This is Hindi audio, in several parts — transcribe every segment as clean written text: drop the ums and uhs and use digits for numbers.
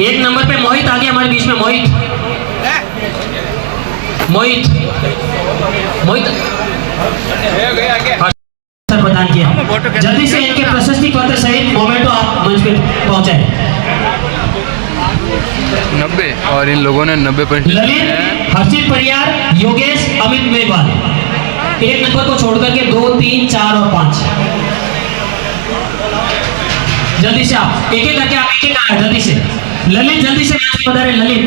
एक नंबर पे मोहित आ गया हमारे बीच में। मोहित सर प्रदान किया। जल्दी से इनके प्रशस्ति पत्र सहित मोमेंटो आप मंच पे पहुंचाए। 90 और इन लोगों ने 90%। ललित, हर्षित परियार, योगेश, अमित मेघवाल, एक नंबर को छोड़ करके 2, 3, 4 और 5। जल्दी से आप एक एक करके आप एक आ जल्दी से। ललित जल्दी से मैच बता रहे। ललित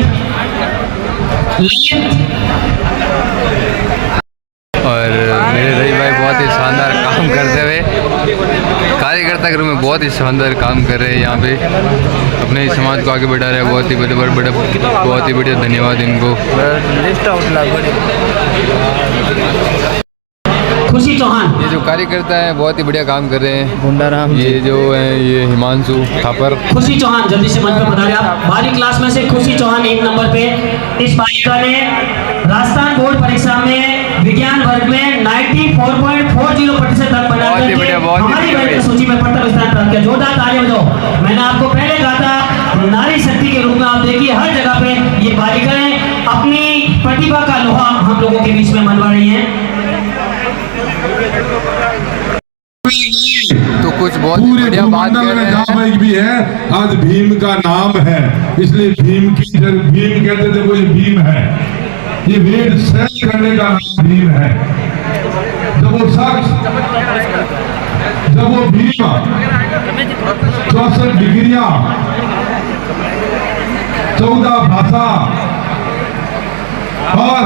और मेरे रवि भाई बहुत ही शानदार काम करते हुए कार्यकर्ता के रूप में बहुत ही शानदार काम कर रहे हैं यहाँ पे, अपने इस समाज को आगे बढ़ा रहे हैं। बहुत ही बढ़िया धन्यवाद इनको। खुशी चौहान, ये जो कार्यकर्ता है बहुत ही बढ़िया काम कर रहे हैं। गुंडाराम ये जो है ये हिमांशु थापर। खुशी चौहान जल्दी से मंच पे बता रहे आप। बारी क्लास में से खुशी चौहान एक नंबर पे। इस बालिका ने राजस्थान बोर्ड परीक्षा में विज्ञान वर्ग में 94.40% तक बना करके हमारी मेरिट सूची में प्रथम स्थान प्राप्त किया। जोरदार तालियां बजाओ। मैंने आपको पहले कहा था नारी शक्ति के रूप में आप देखिए हर जगह पे ये बालिकाएं अपनी प्रतिभा का लोहा हम लोगों के बीच में मनवा रही हैं। तो कुछ बहुत बढ़िया बात कर रहे हैं। भी है आज भीम का नाम है, इसलिए भीम कहते थे वो ये भीम है। ये वेद सहन करने का नाम भीम है। जब वो भीम 64 डिग्रियां 14 भाषा और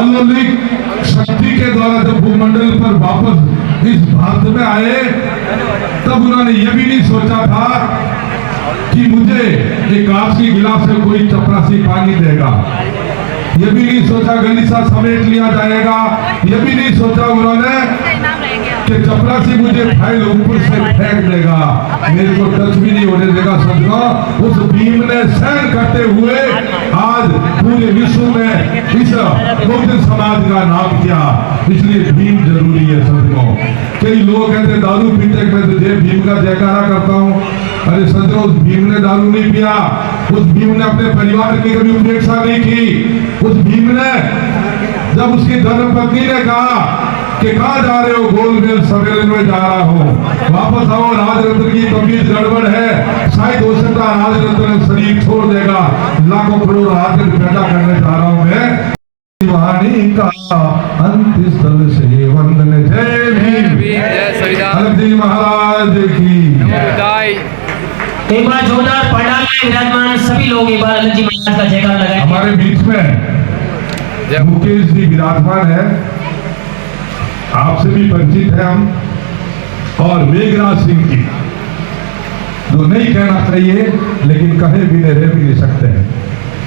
अलौकिक शक्ति के द्वारा जब भूमंडल पर वापस इस भारत में आए, तब उन्होंने ये भी नहीं सोचा था कि मुझे एक कांच की गिलास से कोई चपरासी पानी देगा। ये भी नहीं सोचा गलीचा समेट लिया जाएगा। ये भी नहीं सोचा उन्होंने कि चपरासी मुझे फाइल ऊपर से फेंक देगा, मेरे को टच भी नहीं होने देगा। समझो उस भीम ने सहन करते हुए आज पूरे विश्व में इस मुक्त समाज का नाम किया। इसलिए भीम जरूरी है। समझो कई लोग कहते दारू पीते, मैं तो भीम का जयकारा करता हूँ। अरे सज्जनों, उस भीम ने दारू नहीं पिया। उस भीम ने अपने परिवार की कभी उपेक्षा नहीं की। उस भीम ने जब उसकी धर्मपत्नी ने कहा कि कहाँ जा रहे हो, गोलमेल सवेरे में जा रहा हूँ, वापस आओ, राजरत्न की तबीयत गड़बड़ है, शायद हो सकता है राजरत्न शरीर छोड़ देगा, लाखों करोड़ आदमी पैदा करने जा रहा हूँ मैं। वाणी का अंतिम स्थल से वंदन। जय भीम, अलग जी महाराज की। एक बार जोरदार पंडाल में विराजमान सभी लोग एक बार अलग जी महाराज का जयकारा लगाएं। हमारे बीच में मुकेश जी विराजमान है, आपसे भी परिचित है हम। और मेघराज सिंह जी जो नहीं कहना चाहिए लेकिन कहे भी नहीं, रह भी नहीं सकते हैं।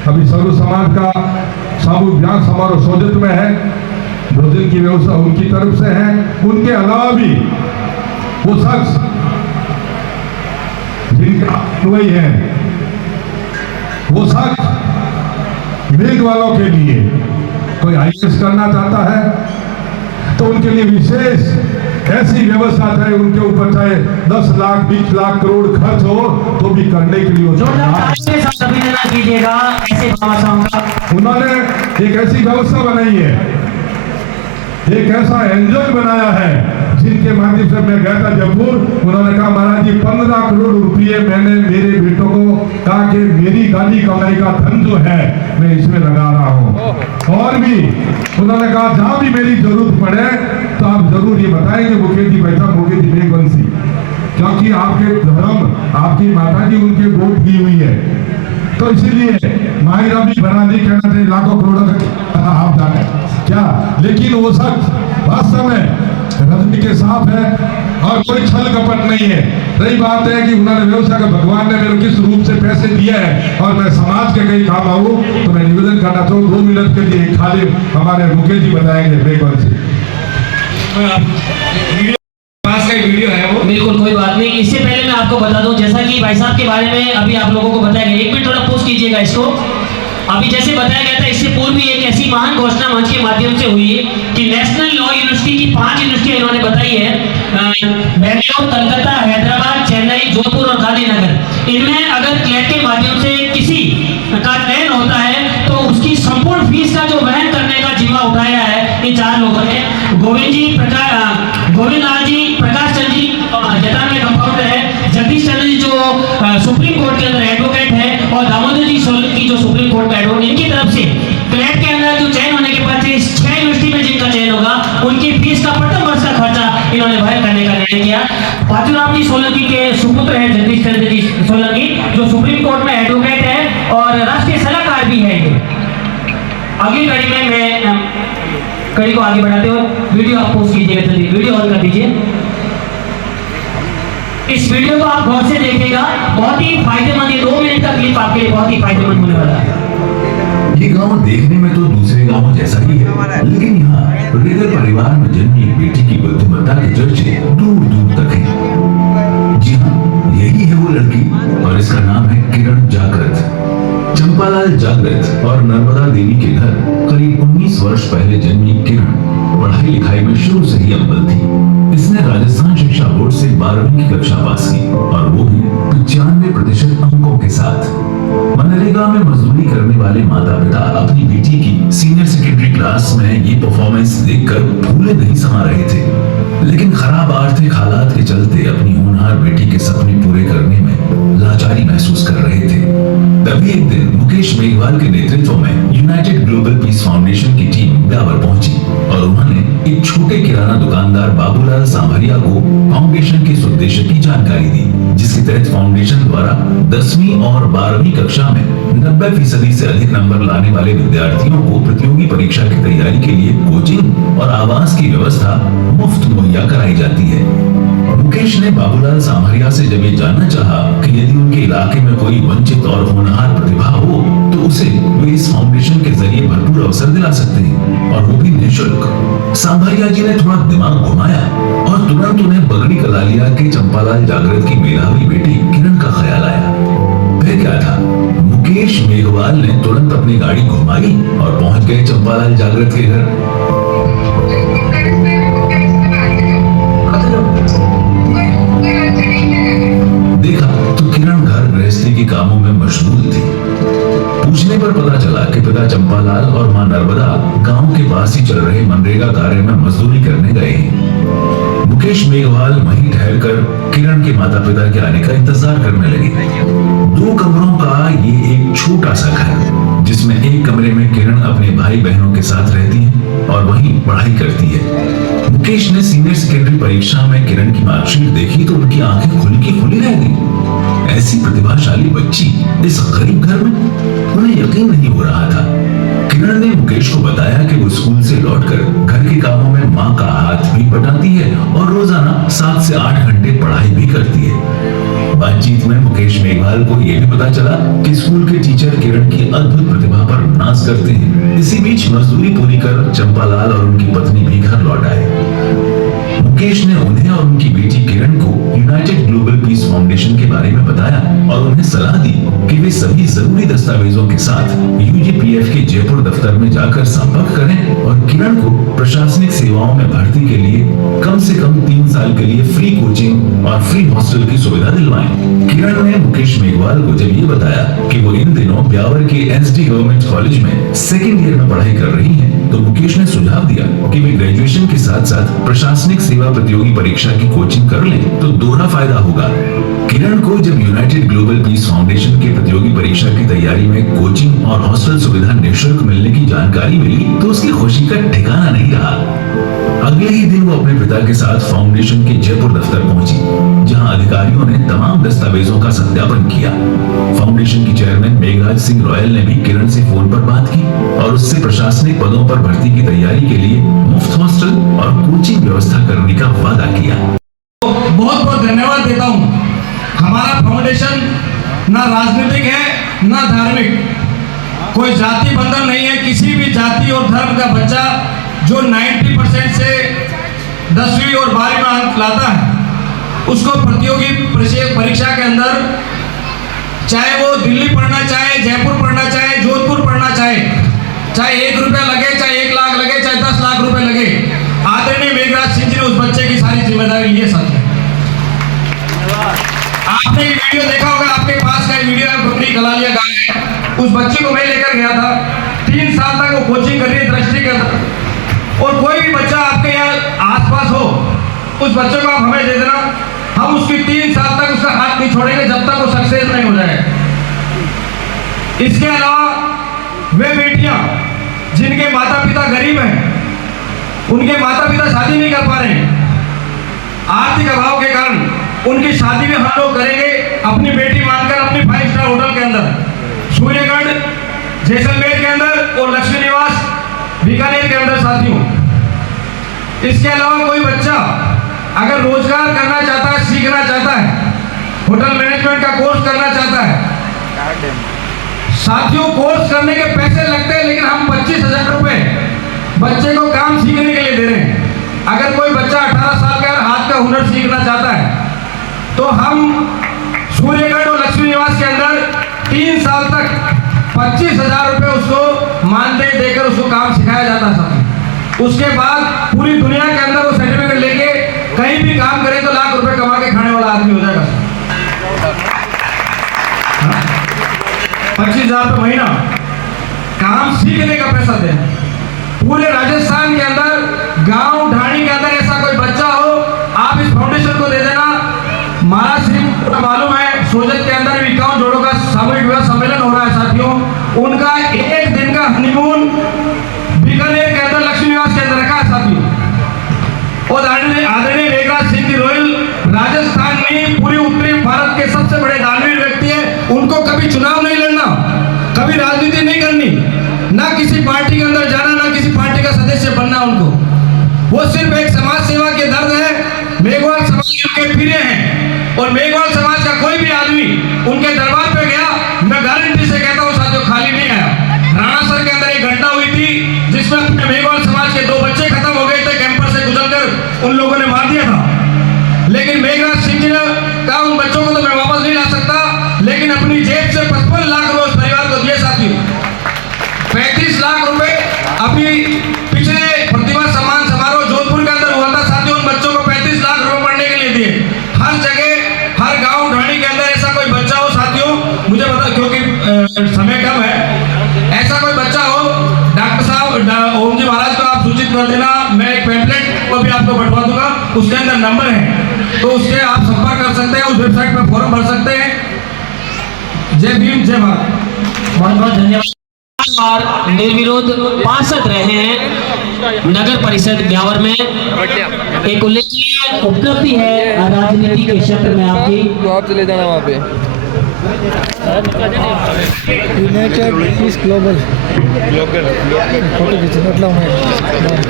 अभी सर्व समाज का सामूहिक ज्ञान समारोह सोजत में है, भोजन की व्यवस्था उनकी तरफ से है। उनके अलावा भी वो शख्स जिनका वही है, वो शख्स वेद वालों के लिए कोई IAS करना चाहता है तो उनके लिए विशेष ऐसी व्यवस्था चाहे उनके ऊपर चाहे 10 लाख 20 लाख करोड़ खर्च हो तो भी करने के लिए उन्होंने एक ऐसी व्यवस्था बनाई है, एक ऐसा एंजल बनाया है जिनके माध्यम से मैं गया था जयपुर। उन्होंने कहा महाराज जी 15 करोड़ रुपये मैंने मेरे बेटों को कहा कि मेरी गाली कमाई का धन जो है मैं इसमें लगा रहा हूँ। और भी उन्होंने कहा जहां भी मेरी जरूरत पड़े तो आप जरूर ये बताएंगे मुकेश जी बैठा, मुकेश जी मेघवंशी, क्योंकि आपके धर्म आपकी माता जी उनके वोट की हुई है। तो इसीलिए माहिरा भी बना नहीं कहना चाहिए, लाखों करोड़ों का आप जाने क्या, लेकिन वो शख्स वास्तव में रजनी के साथ है और कोई छल कपट नहीं है। रही बात है कि उन्होंने व्यवस्था का भगवान ने मेरे किस रूप से पैसे दिए हैं और मैं समाज के कहीं काम आऊँ तो मैं निवेदन करना चाहूँ 2 मिनट के लिए खाली हमारे मुकेश जी बताएंगे। वीडियो है वो, बिल्कुल कोई बात नहीं। इससे पहले मैं आपको बता दूं, जैसा कि भाई साहब के बारे में अभी आप लोगों को बताया गया, 1 मिनट थोड़ा पोस्ट कीजिएगा इसको। अभी जैसे बताया गया था, इससे पूर्व भी एक ऐसी महान घोषणा मंच के माध्यम से हुई है कि नेशनल लॉ यूनिवर्सिटी की 5 यूनिवर्सिटी इन्होंने बताई है, बेंगलोर, कलकत्ता, हैदराबाद, चेन्नई, जोधपुर और गांधीनगर, इनमें अगर क्लैट के माध्यम से किसी का चयन होता है तो उसकी संपूर्ण फीस का जो वहन करने का जिम्मा उठाया है इन 4 लोगों ने। गोविंद लाल जी, प्रकाश चंद जी जतान में कंपाउंडर है, जगदीश चंद्र जी जो सुप्रीम कोर्ट के अंदर एडवोकेट है, और दामोदर जी सोलंकी जो सुप्रीम कोर्ट का एडवोकेट, इनकी तरफ से क्लैट के अंदर जो चयन होने के बाद से इस 6 यूनिवर्सिटी में जिनका चयन होगा उनकी फीस का प्रथम वर्ष का खर्चा इन्होंने वहन करने का निर्णय किया। पाचूराम जी सोलंकी के सुपुत्र है जगदीश चंद्र जी सोलंकी, जो सुप्रीम कोर्ट में एडवोकेट है और राष्ट्रीय सलाहकार भी है। अगली कड़ी में मैं कड़ी को आगे बढ़ाते हुए वीडियो आप पोस्ट कीजिएगा, जल्दी वीडियो ऑन कर दीजिए। इस वीडियो को आप गौर से देखिएगा, बहुत ही फायदेमंद, ये 2 मिनट का क्लिप आपके लिए बहुत ही फायदेमंद होने वाला है। ये गांव देखने में तो दूसरे गांवों जैसा ही है, लेकिन यहाँ रेगर परिवार में जन्मी एक बेटी की बुद्धिमत्ता के चर्चे दूर दूर तक हैं। जी हाँ, यही है वो लड़की और इसका नाम है किरण जागृत। चंपालाल जागृत और नर्मदा देवी के घर करीब 19 वर्ष पहले जन्मी किरण पढ़ाई लिखाई में शुरू से ही अव्वल थी। इसने राजस्थान शिक्षा बोर्ड से 12वीं की कक्षा पास की और वो भी 95% अंकों के साथ। मनरेगा में मजदूरी करने वाले माता पिता अपनी बेटी की सीनियर सेकेंडरी क्लास में ये परफॉर्मेंस देखकर फूले नहीं समा रहे थे, लेकिन खराब आर्थिक हालात के चलते अपनी होनहार बेटी के सपने पूरे करने में लाचारी महसूस कर रहे थे। तभी एक दिन मुकेश मेघवाल के नेतृत्व में यूनाइटेड ग्लोबल पीस फाउंडेशन की टीम ब्यावर पहुंची और उन्होंने एक छोटे किराना दुकानदार बाबूलाल सांभरिया को फाउंडेशन के इस उद्देश्य की जानकारी दी, जिसके तहत फाउंडेशन द्वारा 10वीं और 12वीं कक्षा में 90% से अधिक नंबर लाने वाले विद्यार्थियों को प्रतियोगी परीक्षा की तैयारी के लिए कोचिंग और आवास की व्यवस्था मुफ्त मुहैया कराई जाती है। मुकेश ने बाबूलाल सांभरिया से जब ये जानना चाहा कि यदि उनके इलाके में कोई वंचित और होनहार प्रतिभा हो तो उसे वे इस फाउंडेशन के जरिए भरपूर अवसर दिला सकते हैं और वो भी निःशुल्क। सांभरिया जी ने थोड़ा दिमाग घुमाया और तुरंत उन्हें बगड़ी कलालिया के चंपालाल जागृत की मेधावी बेटी किरण का ख्याल आया। फिर क्या था, मुकेश मेघवाल ने तुरंत अपनी गाड़ी घुमाई और पहुंच गए चंपालाल जागृत के घर। देखा तो किरण घर गृहस्थी के कामों में मशगूल थी। पूछने पर पता चला कि पिता चंपालाल और मां नर्मदा गांव के पास ही चल रहे मनरेगा कार्य में मजदूरी करने गए हैं। मुकेश मेघवाल वहीं ठहरकर किरण के माता पिता के आने का इंतजार करने लगे। 2 कमरों का ये एक छोटा सा घर, जिसमें एक कमरे में किरण अपने भाई बहनों के साथ रहती है और वहीं पढ़ाई करती है। मुकेश ने सीनियर सेकेंडरी परीक्षा में किरण की मार्कशीट देखी तो उनकी आंखें खुली की खुली रह गई। ऐसी प्रतिभाशाली बच्ची इस गरीब घर में, उन्हें यकीन नहीं हो रहा था। किरण ने मुकेश को बताया कि वो स्कूल से लौटकर घर के कामों में मां का हाथ भी बटाती है और रोजाना 7 से 8 घंटे पढ़ाई भी करती है। बातचीत में मुकेश मेघवाल को यह भी पता चला कि स्कूल के टीचर किरण की अद्भुत प्रतिभा पर नाज करते हैं। इसी बीच मजदूरी पूरी कर चंपालाल और उनकी पत्नी भी घर लौट आए। मुकेश ने उन्हें और उनकी बेटी किरण को यूनाइटेड ग्लोबल पीस फाउंडेशन के बारे में बताया और उन्हें सलाह दी कि वे सभी जरूरी दस्तावेजों के साथ यूजीपीएफ के जयपुर दफ्तर में जाकर संपर्क करें और किरण को प्रशासनिक सेवाओं में भर्ती के लिए कम से कम 3 साल के लिए फ्री कोचिंग और फ्री हॉस्टल की सुविधा दिलवाएं। किरण ने मुकेश मेघवाल को जब ये बताया कि वो इन दिनों ब्यावर के एसडी गवर्नमेंट कॉलेज में सेकेंड ईयर में पढ़ाई कर रही हैं, तो मुकेश ने सुझाव दिया कि वे ग्रेजुएशन के साथ साथ प्रशासनिक सेवा प्रतियोगी परीक्षा की कोचिंग कर लें तो दोहरा फायदा होगा। किरण को जब यूनाइटेड ग्लोबल पीस फाउंडेशन के प्रतियोगी परीक्षा की तैयारी में कोचिंग और हॉस्टल सुविधा निःशुल्क मिलने की जानकारी मिली तो उसकी खुशी का ठिकाना नहीं रहा। अगले ही दिन वो अपने पिता के साथ फाउंडेशन के जयपुर दफ्तर पहुंची, जहां अधिकारियों ने तमाम दस्तावेजों का सत्यापन किया। फाउंडेशन की चेयरमैन मेघराज सिंह रॉयल ने भी किरण से फोन पर बात की और उससे प्रशासनिक पदों पर भर्ती की तैयारी के लिए मुफ्त हॉस्टल और कोचिंग व्यवस्था करने का वादा किया। बहुत बहुत धन्यवाद देता हूँ। हमारा फाउंडेशन ना राजनीतिक है ना धार्मिक, कोई जाति बंधन नहीं है। किसी भी जाति और धर्म का बच्चा जो 90% से 10वीं और 12वीं में अंक लाता है उसको प्रतियोगी परीक्षा के अंदर, चाहे वो दिल्ली पढ़ना चाहे, जयपुर पढ़ना चाहे, जोधपुर पढ़ना चाहे 1 रुपया लगे, चाहे 1 लाख लगे, चाहे 10 लाख रुपए लगे, आदरणीय मेघराज सिंह जी ने उस बच्चे की सारी जिम्मेदारी ली है। साथ आप आपने ये वीडियो देखा होगा, आपके पास का वीडियो है, बकरी कलालिया गाँव है। उस बच्चे को मैं लेकर गया था, 3 साल तक वो कोचिंग कर रही है दृष्टि के अंदर। और कोई भी बच्चा आपके यहाँ आसपास हो, उस बच्चे को आप हमें दे देना, हम उसकी 3 साल तक उसका हाथ नहीं छोड़ेंगे जब तक वो सक्सेस नहीं हो जाए। इसके अलावा वे बेटियां जिनके माता पिता गरीब हैं, उनके माता पिता शादी नहीं कर पा रहे हैं, आर्थिक अभाव के कारण उनकी शादी भी हम लोग करेंगे अपनी बेटी मानकर, अपनी 5 स्टार होटल के अंदर, सूर्यगढ़ जैसलमेर के अंदर और लक्ष्मी निवास बीकानेर के अंदर साथियों। इसके अलावा कोई बच्चा अगर रोजगार करना चाहता है, सीखना चाहता है, होटल मैनेजमेंट का कोर्स करना चाहता है साथियों, कोर्स करने के पैसे लगते हैं, लेकिन हम 25,000 रुपए बच्चे को काम सीखने के लिए दे रहे हैं। अगर कोई बच्चा 18 साल का हाथ का हुनर सीखना चाहता है तो हम सूर्यगढ़ और लक्ष्मी निवास के अंदर 3 साल तक 25,000 रुपए उसको मानदेय देकर उसको काम सिखाया जाता है। उसके बाद पूरी दुनिया के अंदर वो सर्टिफिकेट लेके कहीं भी काम करे तो लाख रुपए कमा के खाने वाला आदमी हो जाएगा। 25,000 रुपये महीना काम सीखने का पैसा दे। पूरे राजस्थान के अंदर गांव ढाणी के अंदर ऐसा कोई बच्चा हो, आप इस फाउंडेशन को दे देना। महाराज श्री मालूम है सोजत के अंदर 51 जोड़ों का सामूहिक विवाह सम्मेलन हो रहा है साथियों। उनका 1 दिन का हनीमून बीकानेर के अंदर लक्ष्मी निवास के अंदर रखा है साथियों। और आदरणीय मेघराज सिंह जी रोयल राजस्थान में पूरी उत्तरी भारत के सबसे बड़े दानवीर व्यक्ति है। उनको कभी चुनाव नहीं लड़ना, कभी राजनीति नहीं करनी, ना किसी पार्टी के अंदर जाना, ना किसी पार्टी का सदस्य बनना उनको। वो सिर्फ एक समाज सेवा के दर्द है। मेघवाल समाज उनके प्रिय हैं और मेघवाल समाज का कोई भी आदमी उनके दरबार पे गया, मैं गारंटी से कहता हूँ साथियों खाली नहीं आया। राणासर के अंदर एक घटना हुई थी जिसमें अपने मेघवाल समाज के 2 बच्चे खत्म हो गए थे, कैंपर से गुजरकर उन लोगों ने मार दिया था। लेकिन मेघराज सिंह जी ने कहा उन बच्चों को तो मैं वापस नहीं ला सकता, लेकिन अपनी जेब से 55 लाख रुपए उस परिवार को दिए साथियों। 35 लाख रुपए अभी पिछले प्रतिभा सम्मान समारोह जोधपुर के अंदर हुआ था साथियों। उन बच्चों को 35 लाख रुपए पढ़ने के लिए दिए। हर जगह, हर गांव ढाणी के अंदर ऐसा कोई बच्चा हो साथियों, मुझे पता क्योंकि समय कम है, ऐसा कोई बच्चा हो, डॉक्टर साहब ओम जी महाराज को आप सूचित कर देना। मैं एक पैम्पलेट को भी आपको बंटवा दूंगा, उसके अंदर नंबर है तो उससे आप संपर्क कर सकते हैं, उस वेबसाइट पर फॉर्म भर सकते हैं। जय भीम, जय भारत। बहुत बहुत धन्यवाद। और निर्विरोध पार्षद रहे हैं नगर परिषद ब्यावर में, एक उल्लेखनीय उपलब्धि है राजनीति के क्षेत्र में आपकी। तो आप चले जाना वहाँ पे। यूनाइटेड पीस ग्लोबल फोटो खींचना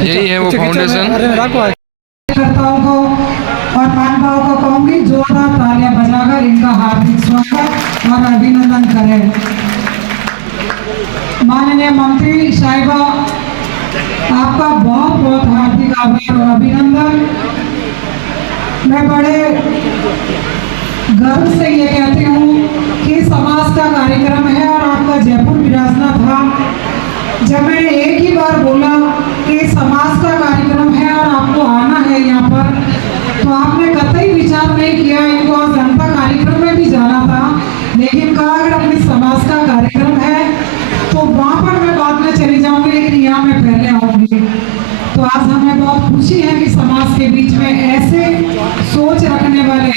यही है वो फाउंडेशन। कार्यकर्ताओं को और महानुभावों को कहूंगी जोरदार तालियां बजाकर इनका हार्दिक स्वागत और अभिनंदन करें। माननीय मंत्री साहिबा, आपका बहुत बहुत हार्दिक आभार और अभिनंदन। मैं बड़े गर्व से ये कहती हूँ कि समाज का कार्यक्रम है और आपका जयपुर विरासना था। जब मैंने एक ही बार बोला कि समाज का कार्यक्रम है और आपको आना है यहाँ पर, तो आपने कतई विचार नहीं किया। इनको जनता कार्यक्रम में भी जाना था, लेकिन कहा अगर अपनी समाज का कार्यक्रम है तो वहाँ पर मैं बाद में चली जाऊंगी, लेकिन यहाँ मैं पहले आऊंगी। तो आज हमें बहुत खुशी है कि समाज के बीच में ऐसे सोच रखने वाले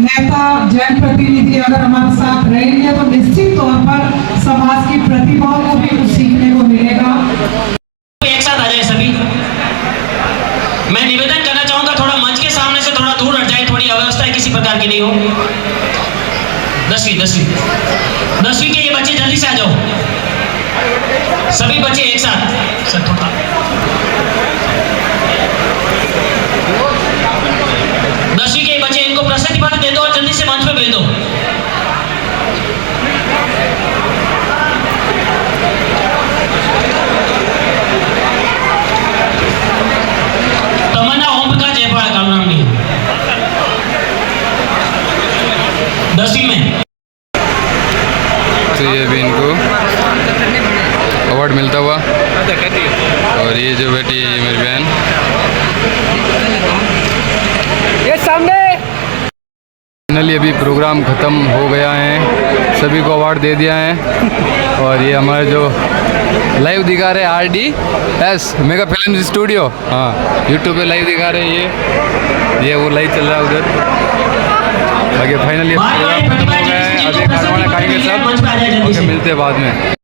नेता, जनप्रतिनिधि अगर हमारे साथ रहेंगे तो निश्चित तौर पर समाज की प्रतिभाओं को भी कुछ सीखने को मिलेगा। एक साथ आ जाए सभी। मैं निवेदन करना चाहूंगा थोड़ा मंच के सामने से थोड़ा दूर हट जाए, थोड़ी अव्यवस्था किसी प्रकार की नहीं हो। 10वीं के ये बच्चे जल्दी से आ जाओ, सभी बच्चे एक साथ। सर थोड़ा 10वीं के बच्चे, इनको प्रसिद्धि पत्र दे दो और जल्दी से मंच पे भेज दो। तमन्ना ओम प्रकाश जयपाल का नाम नहीं, 10वीं में। तो ये भी इनको अवार्ड मिलता हुआ। और ये जो बेटी फाइनली अभी प्रोग्राम ख़त्म हो गया है, सभी को अवार्ड दे दिया है। और ये हमारे जो लाइव दिखा रहे RDS मेगा फिल्म स्टूडियो, हाँ यूट्यूब पे लाइव दिखा रहे हैं। ये वो लाइव चल रहा है उधर। बाकी फाइनली प्रोग्राम खत्म हो गया है, अभी खाना वाना खाएंगे सब। ओके, मिलते हैं बाद में।